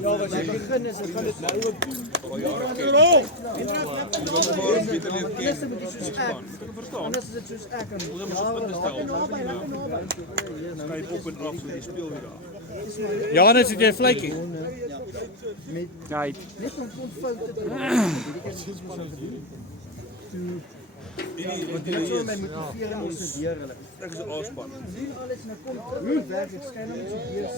Ja, wat jy begin is, ek gaan dit nou ook doen. Dis moet jy soos ek. Anders is dit soos ek en Skryf op en af vir die speel weer daar. Johannes, het jy 'n vletjie? Ja, net om foute te maak. Wat jy so met motivering moet studeer hulle. Ek is 'n aanspan. Doen alles en dan kom terug werk. Ek skyn net so weer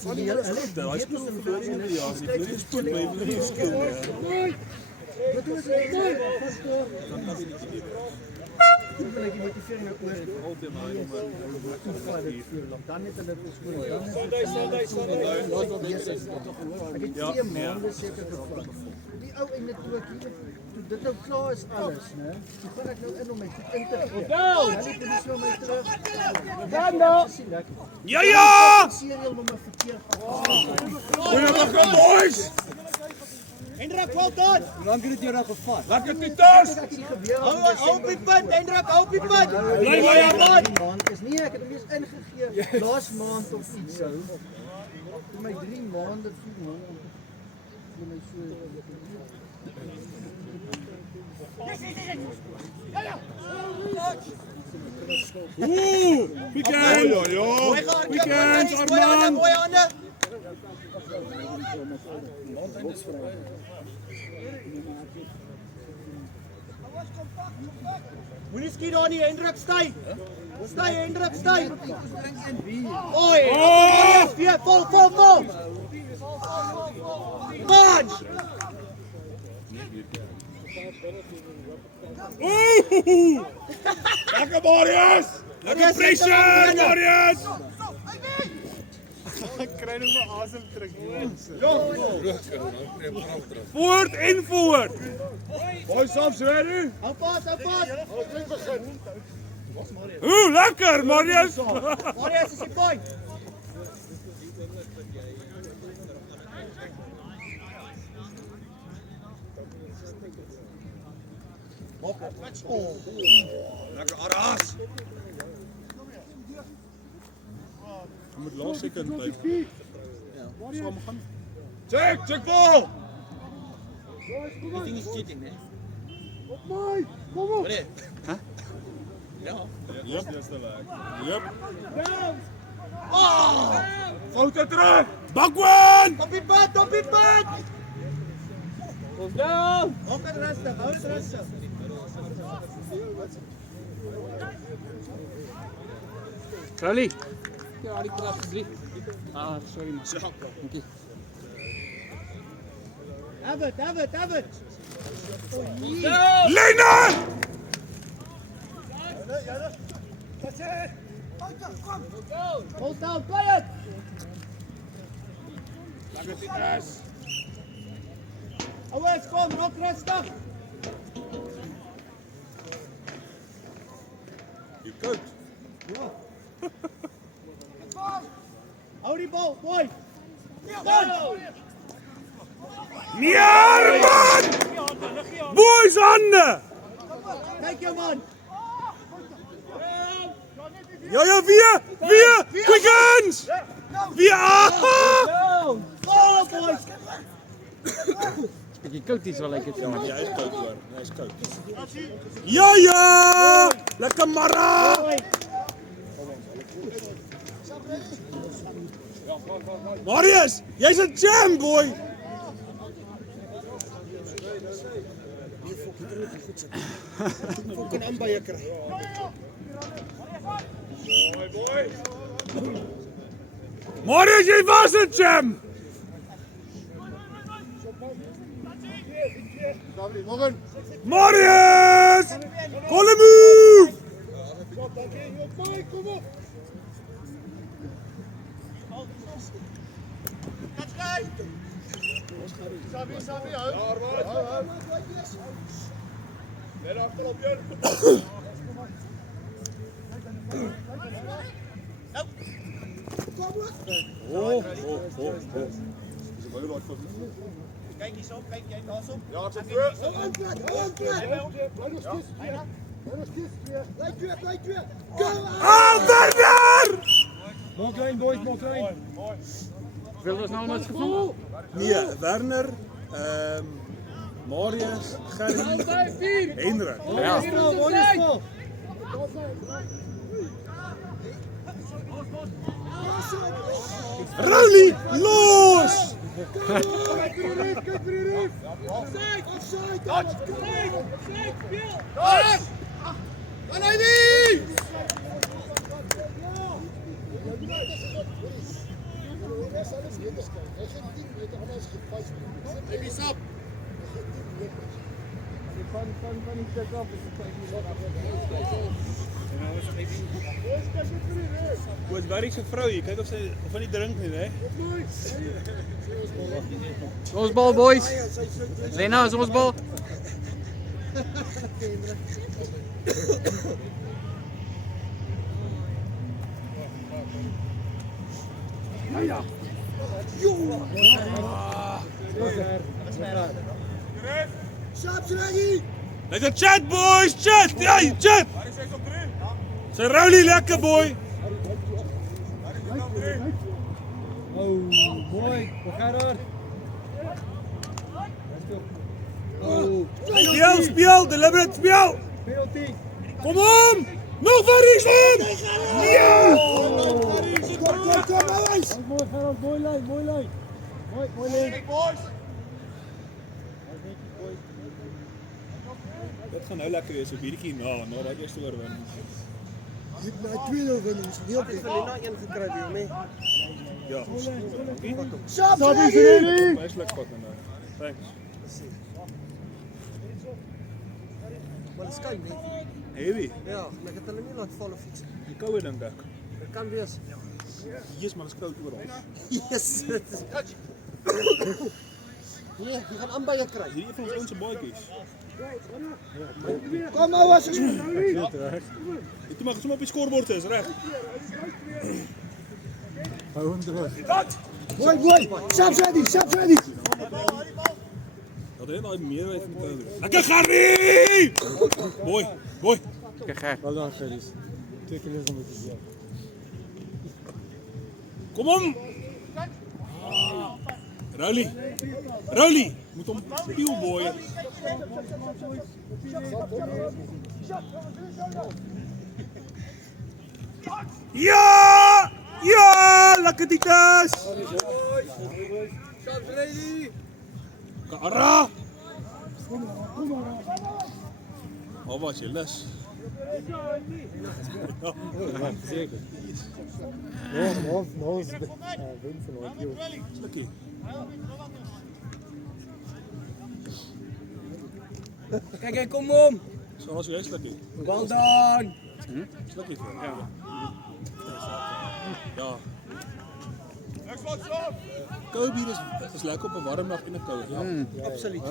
Sien jy weer? Daai is nog voor in die jaar. Dit is goed my skill. Wat doen ze? Dan wil ek die motivering nou oor altyd maar dan net hulle skool dan ek het 2 maande seker gevat. Die ou en toe dit nou klaar is alles, né? Hoe gaan ek nou in om my goed in te gee? Dan het ek so my terug. Dan nou. Ja ja! Serieel nommer verkeerd. Goeie begin boys. Hendrik, wel dan. Hoe lank het dit jou nou gevat? Lekker Titus. Hou op die punt, Hendrik, hou op die punt. Bly maar ja man. Maand is nie, ek het hom eers ingegee laas maand of iets so. Vir my 3 maande, 4 maande. Vir my so. Weekend. Ja. Weekend, Arman. Mooi hande. Moenie skiet daar nie, Hendrik, stay. Stay, Hendrik, stay. Oi. Weer vol. Punch. Lekker Marius. Lekker pressure, Marius. ek kry nog my asem terug. Voort en voort. Boys off, ready? Hou pas. Ooh, lekker Marius. Marius is die point. Lekker Aras. Jy moet laat seker bly. Saam gaan. Check ball. Everything is cheating, né? Kom op. Hæ? Ja. Yep, dis te lekker. Yep. Foute terug. Bakwan. Op die pad. Ons down. Hou dit rustig. Crowley. Ja, die krag asseblief. Sorry man. Dankie. Have it. Lena. Hold down, quiet. Lekker Titus. Ouens, kom, rok rustig. You coach. Hou die bal, boy. Meer man. Boys hande. Kyk jou man. Ja, weer. Quickens. Weer. Oh, boys. Bietjie koud is wel lekker vir my. Ja, hy's koud hoor. Hy's koud. Ja. Lekker Mara. Marius, jy's 'n jam boy. Fucking aanbye kry. Boy. Marius, jy was 'n jam. Marius! Call a move! Kyk hierop, kyk jy daarop. Ja, ek sê Werner! More klein, boys, more klein. Wil ons nou allemaal gevonden? Nee, Werner, Marius, Gerrie, Henrik. Ja. Rowley, los! Wat waar is zijn vrouw hier? Kijk of hij niet drinkt nu, hè? Ons bal, boys. Lena, is ons bal. Let een chat, boys! Chat! Ja, chat! Zijn Rowley lekker, boy! Oh, mooi. We gaan er. Speel! Deliberate speel! Penalty. Kom om! Nog variëren! Ja! Mooi, Gerard. Mooi lijn, mooi lijn. Mooi lijn. Dat gaat nou lekker wees, een biertje na dat eerste oorwinning. Na tweede oorwinning is heel veel. Ja. Stop, Wijselijk pakken nou. Thanks. Maar dat is koud, nee. Heavy. Ja, maar ik heb hulle nie laat val of iets. Die koude ding daar. Dat kan wees. Yes, maar dat is koud overal. Yes. Nee, die gaan aanbye kry. Hier een van ons oudste boykies. Kom maar, was Je mag het zomaar op je scorebord is, recht. Hou hem terug. Mooi. Shop ready. Dat heeft nou meer weten van de koude. Lekker Garry! Boy. Kijk, Wel dan, Gerrit. 2 kilometer moet je. Kom om! Rowley! Moet om piel boyen. Ja! Lekker die thuis! Kara! Al was je les. Zeker. Nog eens win van ons. Lekker. Kijk, kom om. Zoals jij is lekker. Well done. Is lekker. Ja. Koud bier is lekker op een warm dag in de kou. Ja. Absoluut.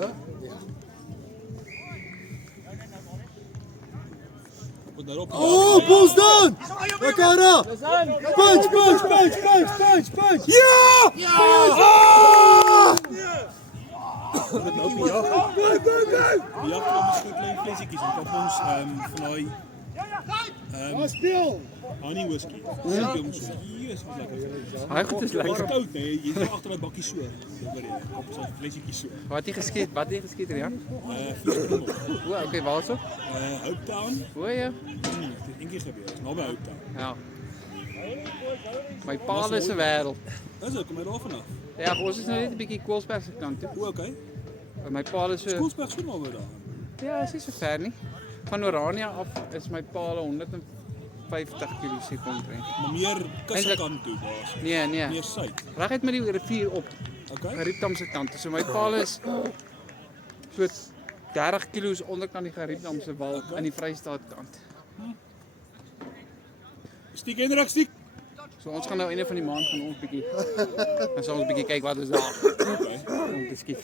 Oh, Bulls down! Wakara! Punch! Ja! Ah! Die jacht op misschien klein flesje kiezen. Ik heb ons van Speel! honey whisky. Ja. Yes, wat lekker. Hij goed is Het is lekker. koud, nee. Je zit achter dat bakje zo. Op zo'n flesje zo. Wat die geskiet? Wat die geskiet er, ja? Vliegtuig. Oké, waar is het? Hopetown. Hoor je? Het is één keer gebeurd. Het is nou bij Hopetown. Ja. Mijn paal is een wereld. Dat is ook, kom je er al vanaf. Ja, ons is nou net een beetje Koolsbergse kant toe. Hoe oké? Mijn paal is... Koelsberg zo'n alweer daar. Ja, het is zo ver niet. Van Orania af is mijn paal 150 kilo seconde. Maar meer kussenkant toe, baas. Nee. Meer zuid. Raak met die rivier op. Oké? Gariepdamse kant. Dus mijn paal is so 30 kilo's onderkant die Gariepdamse wal aan die Vrystaat kant. Stiek Hendrik, stiek. So ons gaan nou een van die maand gaan ons bietjie. Dan sal ons bietjie kyk wat is daar. Om te skiet.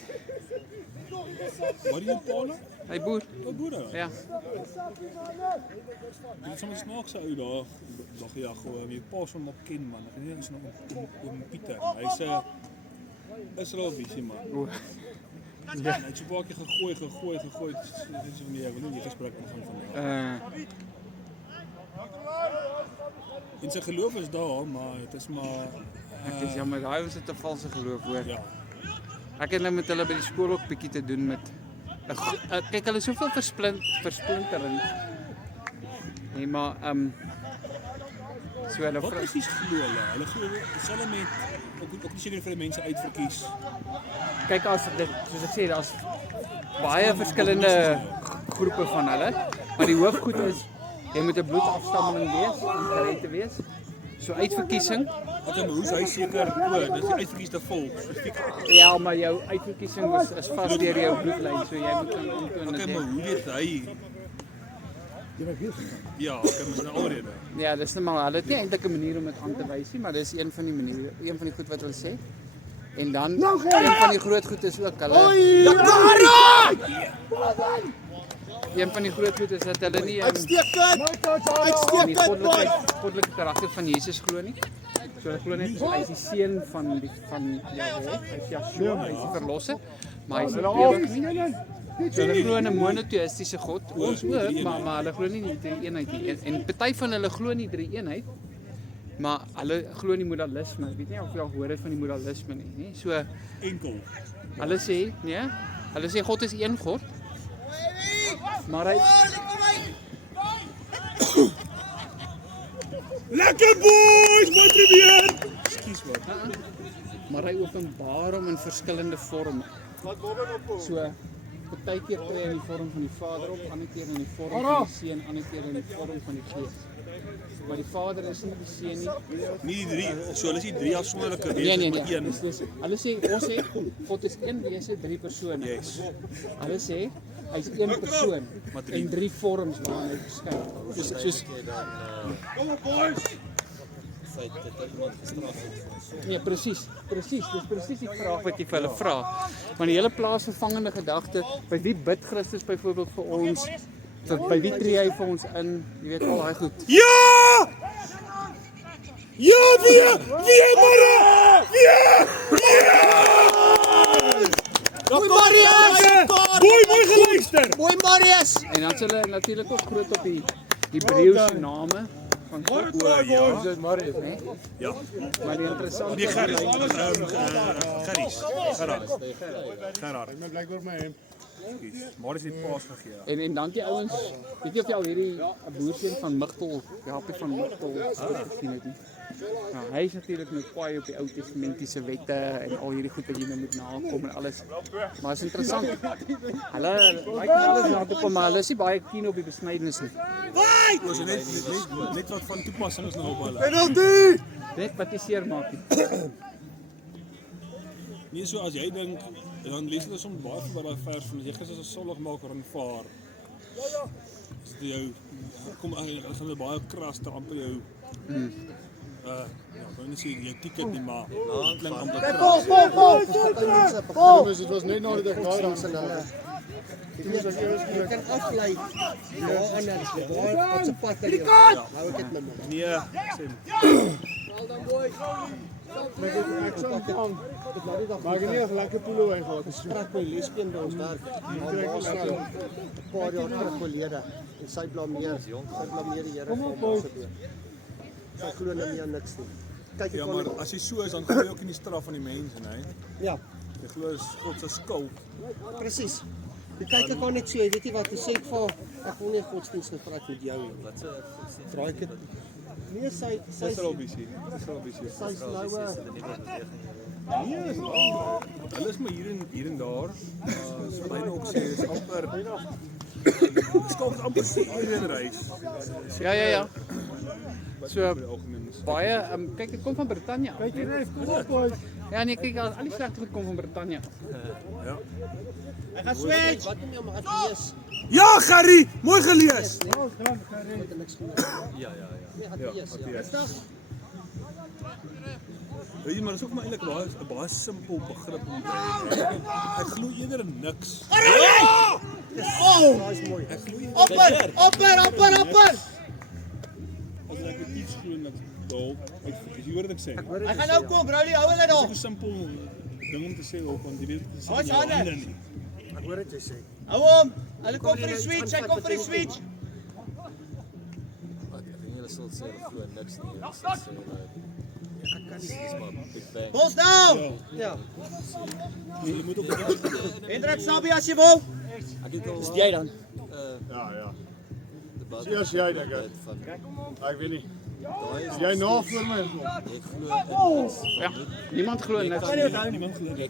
Waar die Polen? Hey boer. Wat boer daar? Ja. Dit is soms snaakse uit daar. Dag ja, gewoon je paas van nog ken man. Nee, is nog om Pieter. Hy sê Israel visie man. Hy het so 'n paar keer gegooi. Dis so nee, ek wil nie gespreek gaan vandag. En sy geloof is daar, maar dit is maar Ek is jammer, daai was dit 'n valse geloof hoor. ja. Ek het nou met hulle by die skool ook bietjie te doen met kyk hulle is soveel versplintering. Nee, maar so hulle Wat presies glo hulle? Hulle glo dieselfde met ook nie seker vir die mense uitverkies. kyk as dit soos ek sê daar's baie verskillende groepe van hulle, maar die hoofgoed is jy moet 'n bloedafstammeling wees om gered te wees. So uitverkiesing. Wat dan hoe hy seker dis die uitverkiesde volk spesifiek. Ja, maar jou uitverkiesing is vas deur jou bloedlyn, so jy moet kan aantoon Okay, maar hoe weet hy? Ja, okay, mens nou alrede. Ja, dis net maar hulle het nie eintlik 'n manier om dit aan te wys nie, maar dis een van die maniere, een van die goed wat hulle sê. En dan een van die groot goed is ook hulle een van die groot goed is dat hulle nie in die goddelike karakter van Jesus glo nie. So hulle glo net hy is die seun van Jahwe, hy is Yeshua, hy is die verlosser, maar hy is ewig nie. So hulle glo in 'n monoteïstiese God, ons ook, maar hulle glo nie in die drie eenheid nie. En party van hulle glo nie drie eenheid, maar hulle glo in die modalisme. Ek weet nie of jy al gehoor het van die modalisme nie. So Enkel. hulle sê, nee, hulle sê God is een God. Maar hy Lekker boys, wat probeer? Ekskuus wat. maar hy openbaar hom in verskillende forme. So partykeer tree hy in die vorm van die Vader op, ander keer in die vorm van die Seun, ander keer in die vorm van die Gees. Maar die Vader is nie die Seun nie. Nie die drie, so hulle is nie drie afsonderlike Nee, wesens, nee, maar nee. een. Dis hulle sê ons sê God is een wese, drie persone. Yes. Hulle sê hy's een persoon en drie vorms waarin hy verskyn. Soos nee, presies. Dis presies die vraag wat jy vir hulle vra. Want die hele plaasvervangende gedagte, by wie bid Christus byvoorbeeld vir ons? By wie tree hy vir ons in? Jy weet al daai goed. Ja! Ja, wie môre! Mooi geluister. Mooi Marius! En dan is hulle natuurlik ook groot op die Hebreëse name van God. Ja. Dis Marius, né? Ja. Maar die interessante Die Gerries. Gerard. Ek blykbaar my hemp. Maar is die paas gegee. En dankie ouens. Weet jy of jy al hierdie boerseun van Migdol, Japie van Migdol gesien het nie? Nou, hy is natuurlik nou kwaai op die Ou Testamentiese wette en al hierdie goed wat jy nou moet nakom en alles. Maar is interessant. Hulle like alles na toe kom, maar hulle is nie baie keen op die besnydenis nie. Ons net wat van toepassing is nou op hulle. Penalty! Net wat jy seer maak nie. Nie so as jy dink, dan lees hulle soms baie by daai vers van Jesus is 'n saligmaker en vaar. As dit jou kom gaan hulle baie kras ter amper jou ja, ek wil nie sê jy tiket nie, maar klink amper kras. Dit was net nadat ek daai dan Je kan afleiden. Ja, anders. Waar op zijn pad naar jou. Hou ik het met me. Nee, sê maar ek het nie 'n lekker polo gehad. Sprak my lesbien by ons werk. Een paar jaar terug gelede. En sy blameer die Here vir ons gebeur. Sy glo nie meer niks nie. Kyk ja, ek maar as jy so is, dan glo jy ook in die straf van die mense, né? Ja, Jy glo is God se skuld. presies. Jy kyk ek kan net so, jy weet nie wat te sê ek vir ek wil nie godsdienst gepraat met jou nie. Wat se vraai ek het? Nee, sy Dis Robbie. sy's nou Hulle is maar hier en daar. So byna ook sê is amper skuld amper sê iedereen reis. Ja. So Algemeen is baie kyk dit kom van Brittanje af. Kyk hier net, kom op boys. Ja nee, kyk al die slegte goed kom van Brittanje. ja. Ek gaan switch. Wat kom jy maar as lees? Ja, Gerrie, mooi gelees. Het er niks gehoor. Ja. Nee, het lees. Ja. Weet jy, maar dit is ook maar eintlik 'n baie simpel begrip om te hê. Ek glo eerder in niks. Daai's mooi. Ek glo Opper! as ek dit iets glo dat dalk uitverkies. Jy hoor wat ek sê. Hy gaan nou kom, Brownie, hou hulle daar. So simpel ding om te sê ook, want jy weet, dit is in jou hande nie. Ek hoor dit jy sê. Hou hom. Hulle kom vir die switch, hy kom vir die switch. Ek dink hulle sal sê hulle glo niks nie. Hulle sal sê hulle dis maar big bang. Balls down. Ja. Jy moet ook Hendrik Sabie as jy wil. Ek het al Dis jy dan. Ja. debat Sies jy dink ek. van Ek weet nie. daai is Jy na vir my. ek glo in Ja, niemand glo niks. Ek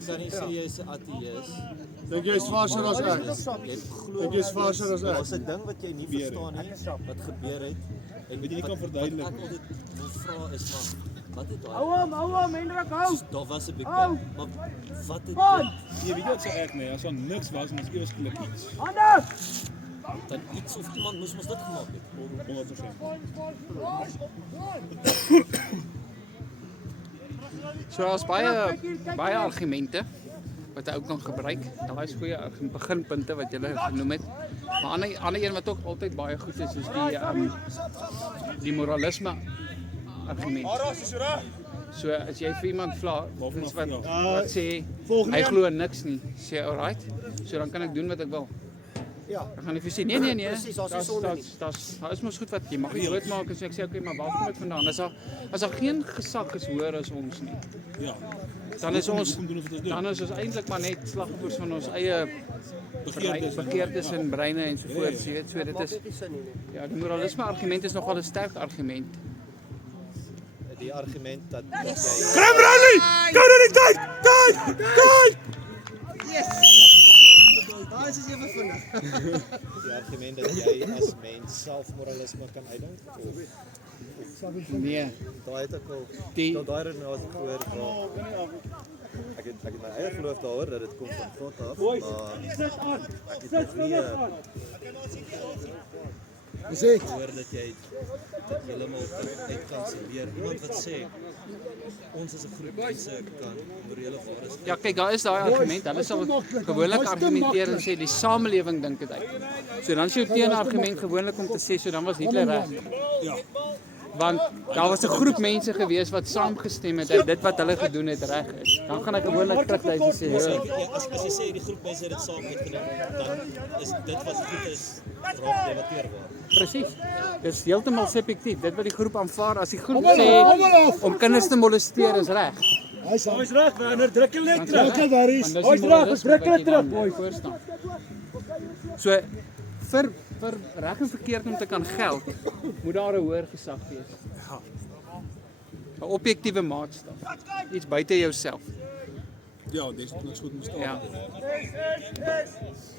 kan nie sê jy is 'n ateïs. Dink jy is vaster as ek? Jy glo Dink jy is vaster as daar's ek? 'n ding wat jy nie verstaan nie wat gebeur het. Ek Wat jy nie kan verduidelik Wat ek nie. altyd wil vra is maar wat het daai hou hom, Hendrik, hou. daar was 'n big bang, maar wat het Jy weet wat sê ek nee, as daar niks was en as ewe skielik iets. Hande. dan iets of iemand moes dit gemaak het. 100%. So daar's baie argumente wat jy ook kan gebruik. Daai is goeie beginpunte wat jy genoem het. Maar ander een wat ook altyd baie goed is die moralisme argument. So as jy vir iemand vra wat sê hy glo niks nie, sê alright. So dan kan ek doen wat ek wil. Ja. Dan gaan jy vir sê nee. Presies, daar is sonde nie. Daar is mos goed wat jy mag nie dood maak en so ek sê okay, maar waar kom dit vandaan? As daar geen gesag is hoër as ons nie. Ja. Dan is ons Hoekom doen ons wat ons doen? dan is ons eintlik maar net slagoffers van ons eie begeertes en breine ensovoorts, jy weet, so dit is Nie sin nie. ja, die moralisme argument is nogal 'n sterk argument. Die argument dat jy Graham Rally! Gou na die tyd! Daar is jy bevind. die argument dat jy as mens selfmoralisme kan uitdink of Nee, daai het ek al die daai redenasie gehoor waar ek het my eie geloof daaroor dat dit kom van God af, maar ek het nog nie gehoor dat jy dit heeltemal uit kan leer. Iemand wat sê ons as 'n groep mense kan morele waardes ja, kyk, daar is daai argument. Hulle sal gewoonlik argumenteer en sê die samelewing dink dit uit. So dan is jou teenargument gewoonlik om te sê so dan was Hitler reg. Ja. Want daar was 'n groep mense gewees wat saamgestem het dat dit wat hulle gedoen het reg is. Dan gaan ek gewoonlik terugwys en sê ja, as jy sê die groep mense het dit saam uitgeneem, dan is dit wat goed is raak debatteerbaar. presies. Dis heeltemal subjektief. Dit wat die groep aanvaar as die groep sê om kinders te molesteer is reg. Hy's reg, Werner, druk jy net terug. Druk daar is. Hy's reg, druk hulle terug, boy. So vir reg en verkeerd om te kan geld, moet daar 'n hoër gesag wees. Ja. 'n Objektiewe maatstaf. Iets buite jouself. Ja, dis niks goed bestaan. Ja.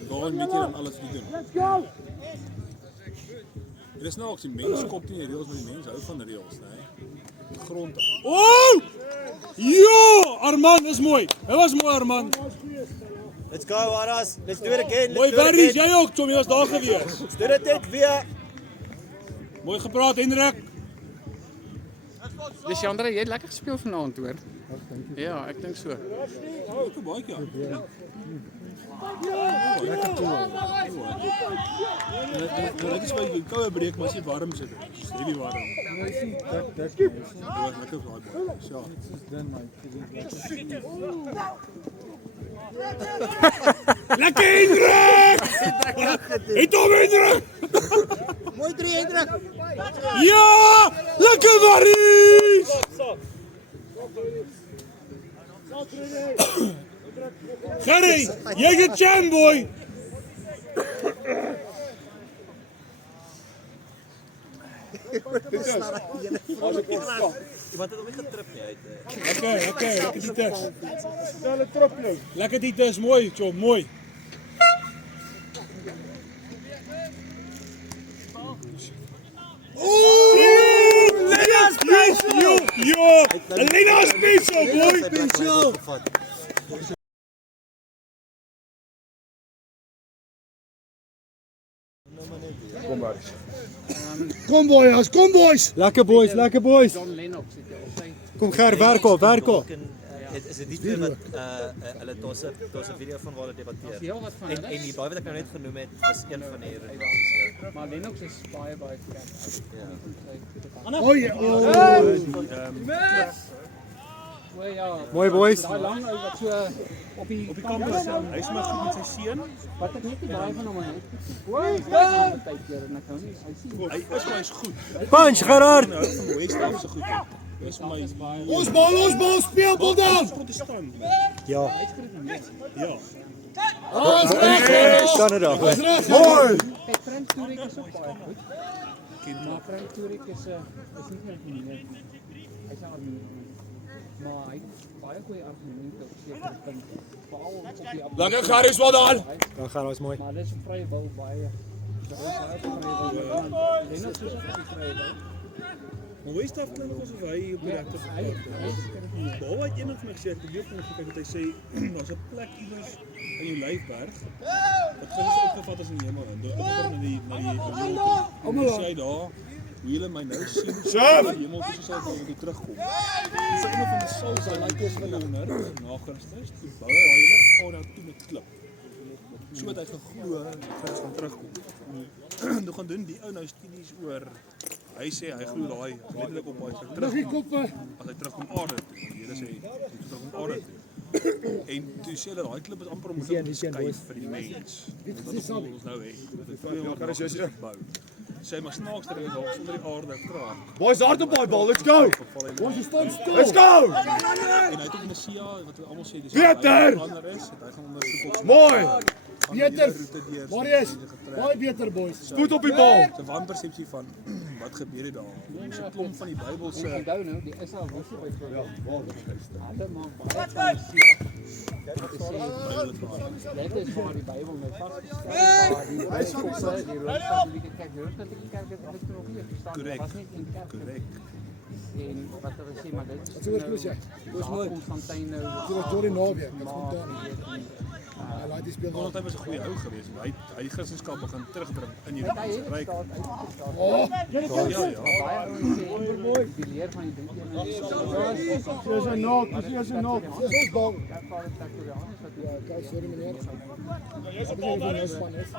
Waarom moet jy dan alles doen? Let's go. Dit is nou ook die mens kop nie die reëls met die mense hou van reëls, nee. Grond. Oh! Jo, Arman is mooi. Dit was mooi, Arman. Let's go Aras, let's do it again. Mooi Barry, jy ook, Tom, jy was daar gewees. Let's do it net weer. Mooi gepraat, Hendrik. Dis Jandre, jy het lekker gespeel vanaand hoor. Ja, ek dink so. Lekker baie ja. Dit is baie koue breek, maar as jy warm sit. Dis heavy warm. Ja, lekker baie. Ja. Lekker Hendrik! Het hom Hendrik! Mooi 3 Hendrik. Ja! Lekker Barry! Gerry, jy's 'n champ boy. Iemand het hom nie getrip nie uit. Lekker die tes. Stel 'n trop jou. Lekker die tes, mooi, chom, mooi. Ooh! Lena special! Yo! Lena special, boy! Special. Kom boys, kom boys. Lekker boys, lekker boys. John Lennox het jy al sy Kom Ger, werk op, werk op. Is dit nie wat hulle daar's 'n video van waar hulle debatteer. heel wat van En hulle. die baie wat ek nou net genoem het, is een van die redenasies. Maar Lennox is baie sterk. Oh ja. O ja. Mooi boys. Daai lang ou wat so op die Kampus, hy is maar goed met sy seun. wat ek net nie baie van hom het. O, tydkeer en ek nou nie. Hy sien. Hy is maar hy's goed. Punch, Gerard! Hy hou van West Ham se goed. Hy is my Ons bal, speel, bal dan! protestant. Ja. Ja. Canada. Mooi! Kyk, Frank Turek is ook baie goed. Maar Frank Turek is nie net nie. Hy's 'n argument. Maar hy het baie goeie argumente op sekere punte. Veral op die Lekker Garis, wat dan? Dan gaan ons mooi. maar dis 'n vrye wil baie. Dit is baie vrye wil. En net soos op die vrye wil. Maar West Ham klink asof hy op die regte Hy plek. Behalwe hy het eendag vir my gesê, ek het weer van hom gekyk dat hy sê daar's 'n plek iewers in jou lyfberg wat gous opgevat as in die hemel in. Dit kom na die almal sê daar hoe julle my nou sien. Die hemel is soos wat ek terugkom. Dis een van die souls wat like is van honder na Christus. Toe bou hy daai hele area toe met klip. So het hy geglo Christus gaan terugkom. Toe gaan doen die ou nou studies oor. Hy sê hy glo daai letterlik op hy terugkom. As hy terugkom aarde toe. Die Here sê hy terugkom aarde toe. En toe sê hulle daai klip is amper om te skuif vir die mens. Dit is ons nou hê. Dit is bou. Sê maar snaaks dat hy daar onder die aarde kraak. Boys, hard op daai bal, let's go! Ons staan stil. Let's go! En hy het ook in die Messia wat we almal sê dis Beter! ander is, het hy gaan ondersoek op Mooi! Beter. Marius, baie beter boys. Spoed op die bal! 'n wanpersepsie van wat gebeur het daar. Ons 'n klomp van die Bybel se onthou nou, die Israel was nie byvoorbeeld. Hulle maak baie van die dit is waar die Bybel net vasgestel waar die Bybelse, die Rooms-Katolieke kerk, die Rooms-Katolieke kerk het dit nog nie verstaan. Dit was nie in kerk. korrek. En wat hulle sê, maar dit is Wat is jy? Dis mooi. Konstantin nou. Dit was deur die naweek. Ek kom daar. Hy laat die speel. Want hy was 'n goeie ou geweest. Hy Christendom begin terugbring in Hy hierdie het ryk. staat uitgestaan. Ja. Baie ouens sê supermooi die leer van die drie eenheid. Dis 'n nok, dis 'n nok. Dis ons bal. Ek val dit Tektorianus wat die Kyk, sorry meneer. Dis nie van ons span is.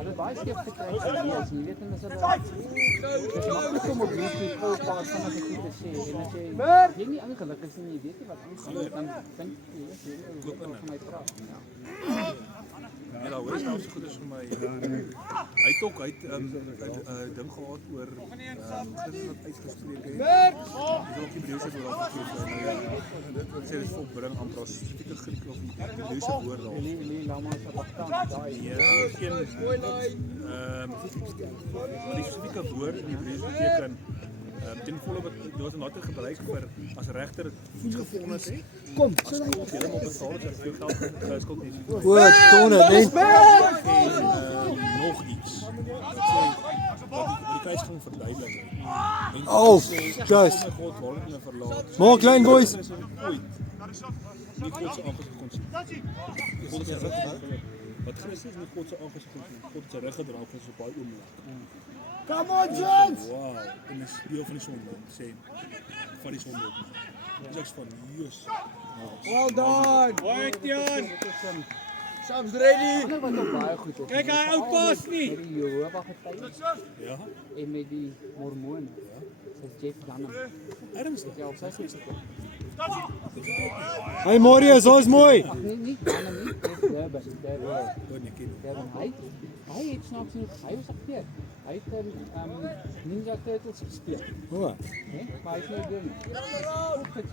hulle baie skeef gekry het. Jy weet en as hulle dis maklik om op YouTube vol paar van die goed te sê en as jy nie ingeluk is en jy weet nie wat aangaan dan dink jy koop in my praat. Ja. Ja, daar hoor jy so goed is vir my. Hy het ook hy het ding gehad oor Christus wat uitgespreek het. Dis ook die Hebreëse woord wat ek sê dit volbring amper as spesifieke Griek of Hebreëse woord daar. Nee, lama se pakkan daai. Ja, die spesifieke woord in Hebreëus beteken ten volle wat dit later gebruik vir as regter voetgevonnis het. Kom, As skuld helemaal betaal het, as veel geld geskuld is. Goed, tonne, net. En nog iets. Wat die kruising verduidelik. Oh, juist. God waarom hulle verlaat. Maak klein boys. Is ooit nie God se aangesig kon sien. God se rug wat Christus nie God se aangesig kon sien. God se rug gedra het op daai oomblik. come on, Jones. Wow, en dis deel van die sonde sê van die sonde. Dis ek van Jesus. Well done. Mooi Tiaan. Sam's ready. Ander wat ook baie goed is. Kyk, hy ou pas nie. Met die Jehovah getuies Ja. en met die Mormone. Dis Jeff Dunham. Ernstig. Ja, op sy se Hey Marius, ons mooi. Ag nee, nie Dunham nie. Dis Durban. Hoor nie ken. Durban. Hy het snaaks genoeg, hy was akteur. Hy het Ninja Turtles gespeel. O. Nee, maar hy is nie doen nie. Dit is heel nou, kyk.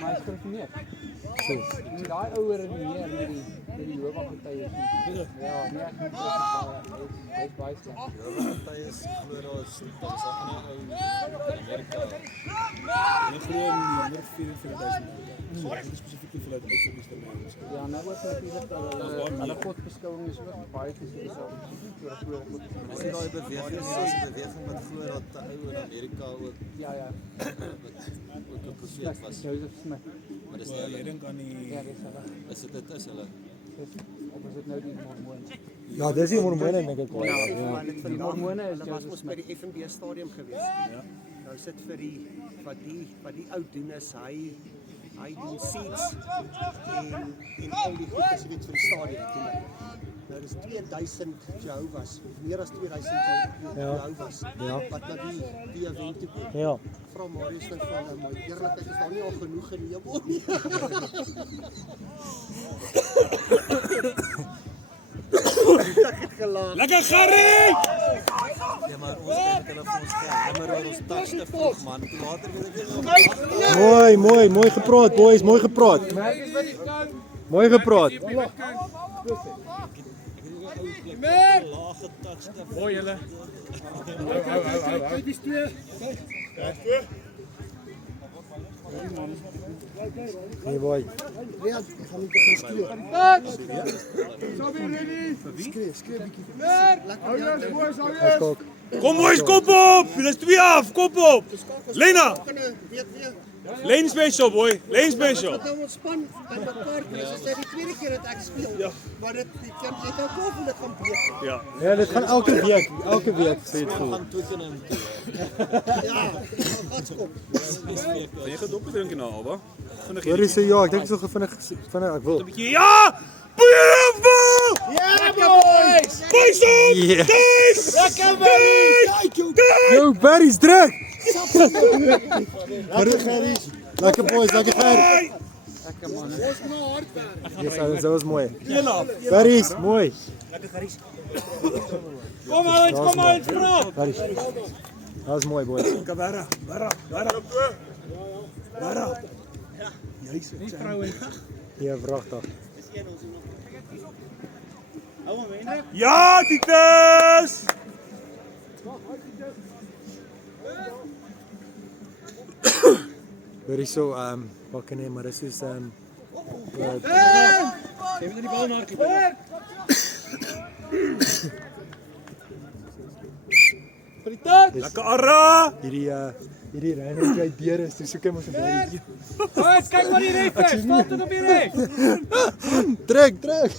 Maar hy skryf nie. En daai ouer en meneer met die Jehovah getuies nie. Ja, nee, ek moet hy is baie sterk. Getuies glo daar is 'n ander ou in Amerika. Ek glo in die 144,000. So spesifiek vir hulle uitgewiste mense. Ja, nou was natuurlik hulle godbeskouing is ook baie spesifiek. Dis nie daai beweging nie, dis 'n beweging wat glo dat 'n ou in Amerika ook Ja. ook 'n profeet was. Joseph Smith. Maar dis nie Jy hulle. dink aan die Ja, dis hulle. Is dit is hulle? Of is dit nou die Mormone? Ja, dis die Mormone dink ek. Ja, die Mormone is Hulle was Joseph ons by Smith. die FNB stadium gewees. Ja. Nou sit vir die wat die ou doen is hy doen seats en al die goed as jy weet vir die stadium doen. Nou dis 2000 Jehovah's, meer as 2000 Jehovah's Ja. wat na die event toe kom. Ja. vra Marius nou van my eerlikheid is daar nie al genoeg geleef word nie. Ek het gelaat. Lekker Gerrie! Ja, maar ons kyk hulle vir ons gehammer oor ons touch te vroeg, man. Later wil ek Mooi gepraat boys, mooi gepraat. Mooi gepraat. lage touch te vroeg. Mooi julle. Nee boy. Ja, ek gaan nie begin skree. Skree bietjie. Ek ook. Kom boys, kop op! Dis 2 af, kop op! Lena! Weet weer, Lane special boy, lane special. wat nou ons span by mekaar kry, is dit die tweede keer dat ek speel. Maar dit kan net nou koop en dit gaan beter. Ja. Ja, dit gaan elke week sê dit voel. Gaan 2 keer in 2. Ja, wat skop. Gaan jy gedop drink na Alba? Vinnig Hoorie sê ja, ek dink ek sal vinnig ek wil. Ja! Beautiful! Ja, boys! Boys op! Yeah. Guys! Lekker, boys! Yo, Barry's druk. Lekker Gerries. Lekker boys, lekker Ger. Lekker man. Yes, dat was mooi. Een af. Barry's mooi. Kom uit, bro! Barry's. Dat was mooi boys. Kabera, bara. Nie vroue. Ja, pragtig. Ja, Titus! Barry so wat kan hy maar dis is Jy moet die bal na hardloop. Lekker Arra! hierdie ren kry deur is, toe soek hy mos 'n Barry. Boys, kyk wat die ref is. Val dit op die ref. Trek. Terug.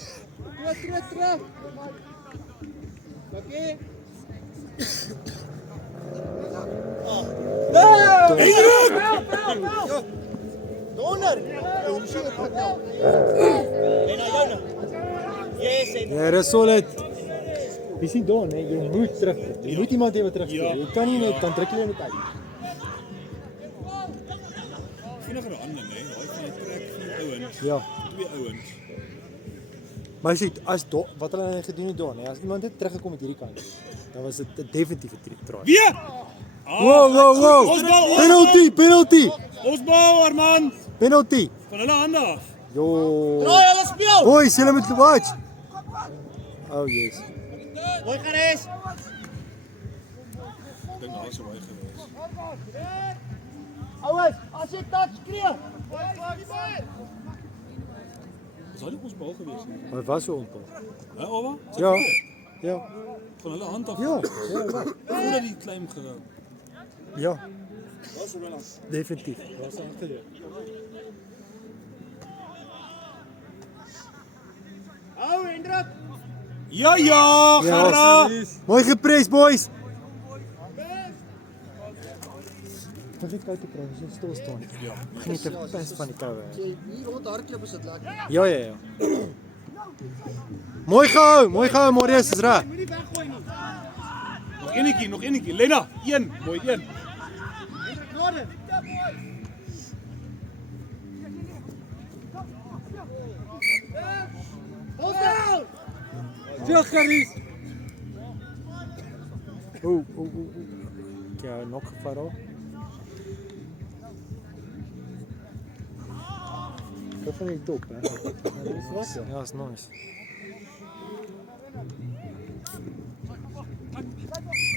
Donder. Ja, dis solid. Jy sien daar, nee, jy moet terug. Jy moet iemand hê wat terug. Jy kan nie net dan druk jy net uit. Vinnige hande, nee. Daai van die trek van ouens. Ja. 2 ouens. Maar jy sien, as wat hulle nou gedoen het daar, nee, as iemand net teruggekom met hierdie kant, dan was dit 'n definitiewe try. Weer! Wow. Ons bal, Penalty. Ons bal, Arman! Penalty. Van hulle hande af. Jo. Draai hulle speel. Boys, julle moet watch. Oh yes. Mooi gereis. Ek dink daar sou hy gewees. Ouens, as jy touch skree. Dis al nie ons bal gewees nie. Maar was so onkel. Hè, Alba? Ja. Van hulle hand af. Ja. Voordat die claim geraak. Ja. Definitief. Was agter jou. Hou, Hendrik. Ja, Ja, Gerra! mooi gepres boys. Wat het koud te kry, so stil staan. Ja. Geniet 'n pes van die koue. Jy hier rond hardloop is dit lekker. Ja. Mooi gehou, Marius is reg. Moenie weggooi nie. Nog enetjie. Lena, 1. Mooi 1. Noorden. Hold down. Veel Gerries. Ja, nog gevaar al. Dat vind ik top, hè. Ja, dat is nice.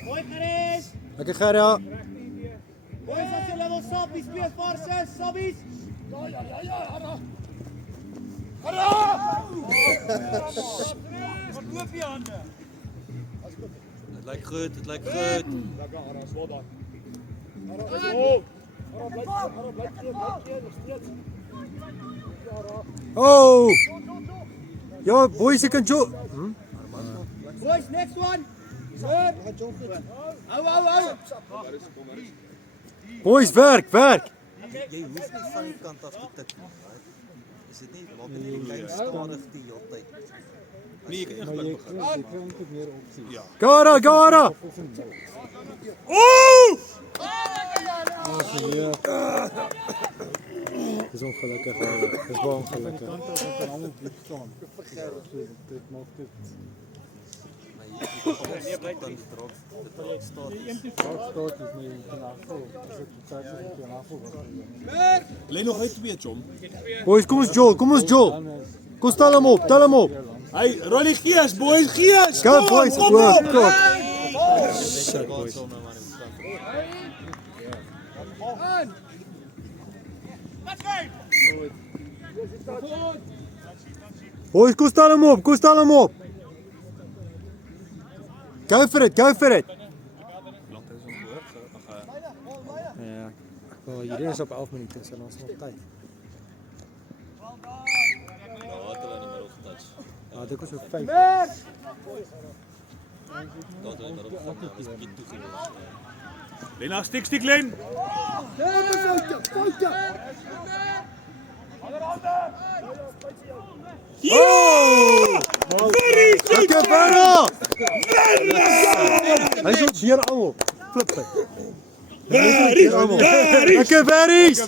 Mooi gereis. Lekker Gerja. Boys, as jy level sappies, speel forces, sappies. Wat loop jy hande? Dit lyk goed. Lekker Arra, swaar daar. Oh! Ja, boys, je kan jo... Boys, next one. Sir. Hou. Boys, werk! Jy hoef nie van die kant af te tik nie. Right? Is dit nie maak dit nie klein stadig die hele tyd. Nee, ek kan eintlik begin. Gara! Ooh! Dis ongelukkig. Dis baie ongelukkig. Kant op kan almal blik staan. Dit maak dit. Staat is nie in afval. As dit tyd is in afval was. Lê nog uit 2 chom. Boys, kom ons Joel. Kom stel hom op. Hey, Rolly Gees, boys, Gees. Go boys. Kom op. Go. Shit boys. Boys, kom stel hom op. Go for it. Lank is ons hoor. Ja. Ek wil hierdie is op 11 minute, so ons nog tyd. Wat hulle in die middel getouch. Ja, dit was so 5. Dat hulle in die middel getouch. Dis bietjie toegelos. Lena, stik, Len. Oh! Lekker Barra! Hy is ons hier almal. Flip hy. Lekker Barries!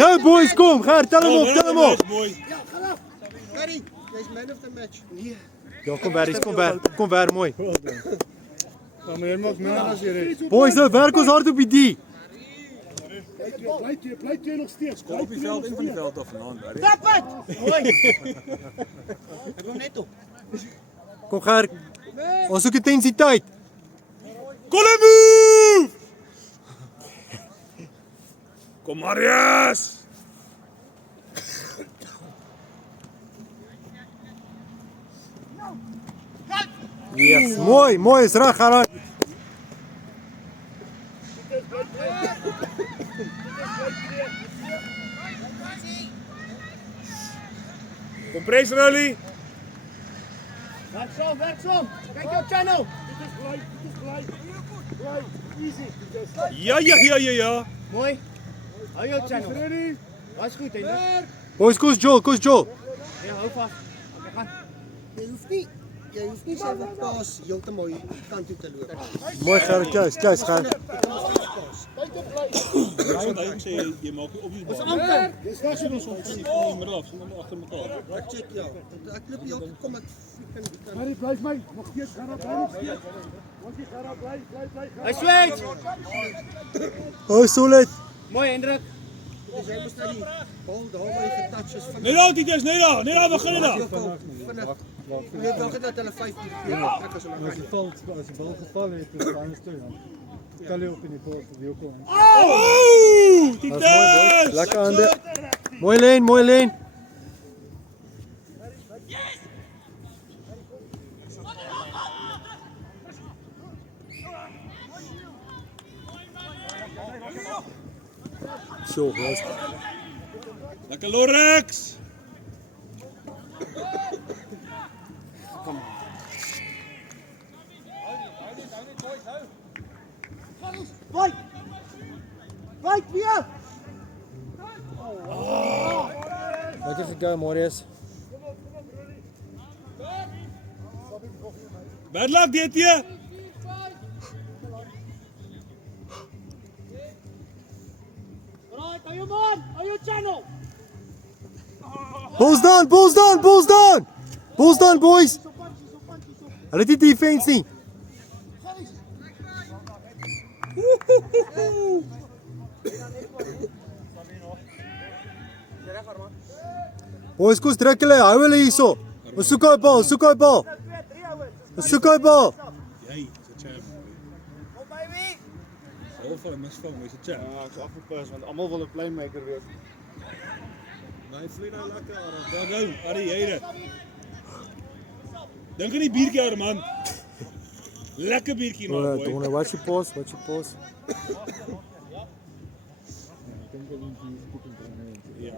Nou boys, kom, Gert, tel hom op. Gary, jy's man of the match. Nee. Ja, kom Barries, kom weer mooi. Dan meer maak meer as jy red. Boys, nou werk ons hard op die D. Bly jy nog steeds. Kom op die veld en van die veld af vanaand, Barry. Stap het! Mooi! Ek kom net op. Kom Gert. Ons soek intensiteit. Move! Kom Marius! Yes, mooi, is reg, Gerard. Kom press Rolly. Werk som! Kyk jou channel! Ja. Mooi. Hou jou channel. Was goed, hè? Boys, koos Joel. Ja, hou vas. Okay, gaan. Jy hoef nie sy pas heeltemal kant toe te loop. Mooi Gerard, juist Gerard. Wat hy sê jy maak nie obvious baan. Dis nou ons op die middel af, sonder agter mekaar. Ek check ja. Ek loop hier kom ek kan. Harry bly my. Nog steeds gaan op bly. Ons gaan op bly. Hy swet! Oh, solid. Mooi, Hendrik. Dis hy moet nou die bal daar waar hy getouch is van. Net daar, Titus, net daar, begin dit daar. Jy weet wel dat hulle 5 keer trek as hulle As die bal geval het, is anders toe dan. Kan jy op in die bal weer kom. Oh! Titus! Lekker hande. Mooi Len. Zo, rustig. Lekker Lorex! Right weer! Wat het gegaan, Marius? Bad luck, DT! Right, hou jou man! Hou jou channel! Balls down, boys! Hulle het nie defense nie. Boys, kom druk hulle, hou hulle hierso. Ons soek daai bal. Jy, is 'n champ. Kom by wie? Al van 'n misvang, hy's 'n champ. Ja, ek's afgepas want almal wil 'n playmaker wees. Nee, vlieg nou lekker aan. Daar gou, Ari, jy dit. Dink aan die biertjie, man. Lekker biertjie, man, boy. Don't watch your pause. Ja.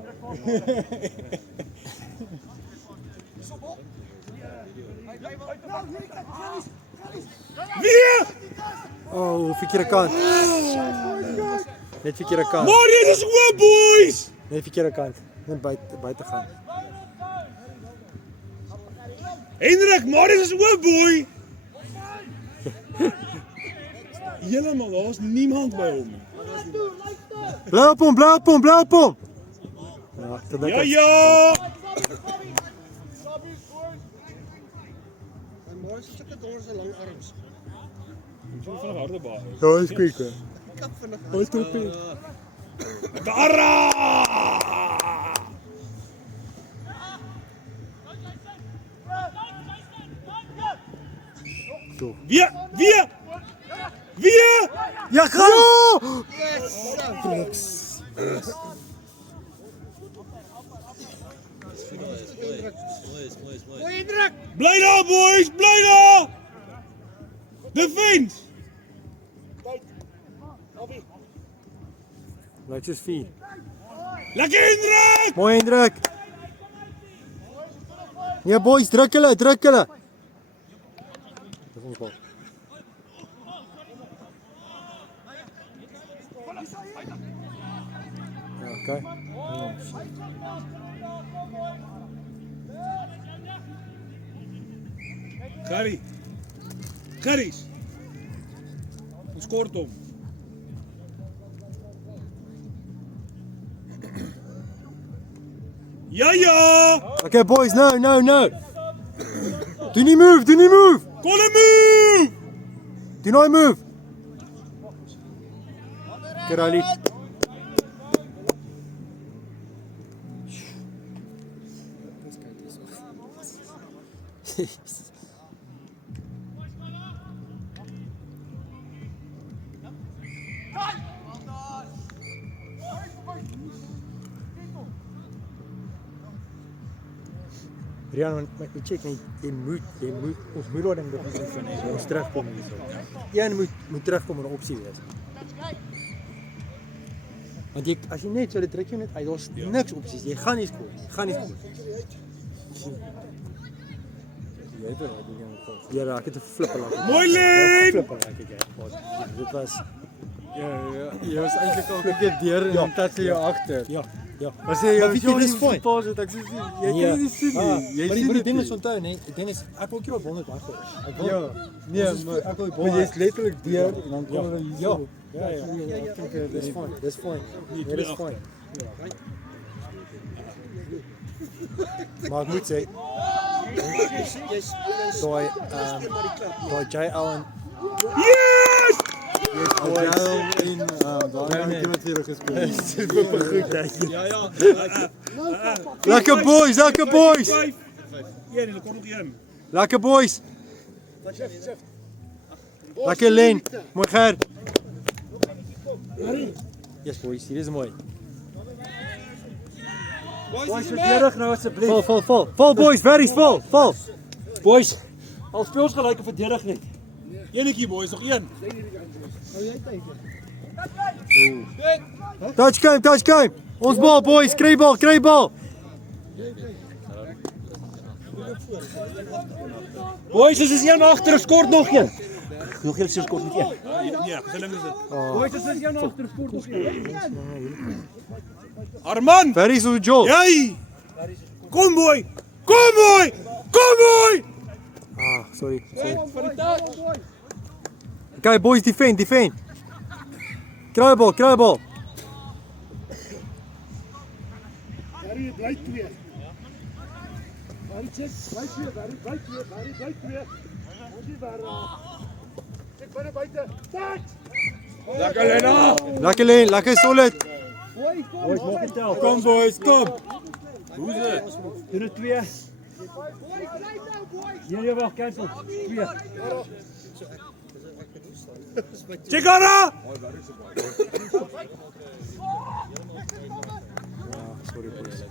Weer! Oh, verkeerde kant. Net verkeerde kant. Marius is oop, boys! Net verkeerde kant. Net buite gaan. Hendrik, Marius is oop, boy! Helemaal, daar's niemand by hom nie. Bly op hom, bly op hom, bly op hom. Ja, dit Ja, lekker. ja! En maar is sulke donder se lang arms. Ek vind vinnig harde baie. Ja, is quick. Kap vinnig. Hy toe. Dara! Zo. Wie? Ja, gaan! Mooi. Bly daar boys, bly daar! Defense! Lyk soos 4. Lekker indruk! Mooi indruk. Nee boys, druk hulle. Dis ons bal. Ja, okay. Gerries. Ons kort hom. Ja! Okay boys, no. Do nie move. Call a move! Do not move. Kerali. Rian, maar ek check nie, jy moet ons moet daai ding nog eens oefen hè. Ons terugkom hierso. Een moet terugkom en 'n opsie wees. Want jy as jy net so dit trek jy net uit, daar's niks opsies. Jy gaan nie skoor nie. Jy het daai ding gehad. Ja, raak dit 'n flipper laat. Mooi lyn! Flipper laat ek. Dit was Jy was eintlik al net deur en dan tat sy jou agter. ja. Maar sê jy weet jy, dis fyn. Pas dit ek sê jy Ja. kan nie sien nie. Jy Maar sien die dit ding nie. is onthou nee, die ding is ek wil ook jou op 100 gooi. Ek wil Ja. Nee, Ons is- maar ek wil die bal maar jy's hê. letterlik deur en dan kom Ja. hulle hier Ja. so. Ja. Dis fyn. Dis fyn. Maar ek moet sê daai Jay Allen Yes! En daar het iemand weer gespeel. lekker boys. 5. Ja, nee, kom nog een. Lekker boys. Lekker Len. Mooi Ger. Yes boys, hier is mooi. Boys, verdedig nou asseblief. Vol boys, very vol. Boys, al speel ons gelyk of verdedig net. Enetjie boys, nog een. Touch game. Ons bal boys, kry bal. Boys, ons is een agter, skort nog een. Nog een skort met een. Ja, gelukkig is dit. Boys, ons is een agter, skort nog een. Arman! Very so Joel. Jy! Kom boy! Ah, sorry. Okay boys, defend. Kry bal. Harry bly 2. Harry check, bly 2. Ons is daar. Check binne buite. Touch. Lekker Len, lekker solid. Boys, maak dit tel. Kom boys, kom. Hoe is dit? Doen dit 2. Hier wag, cancel. 2. Chikara! Sorry boys.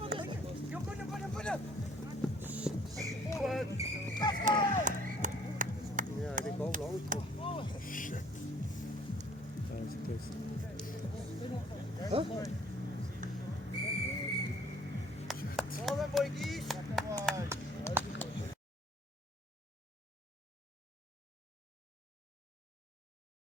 Ja, die bal lank.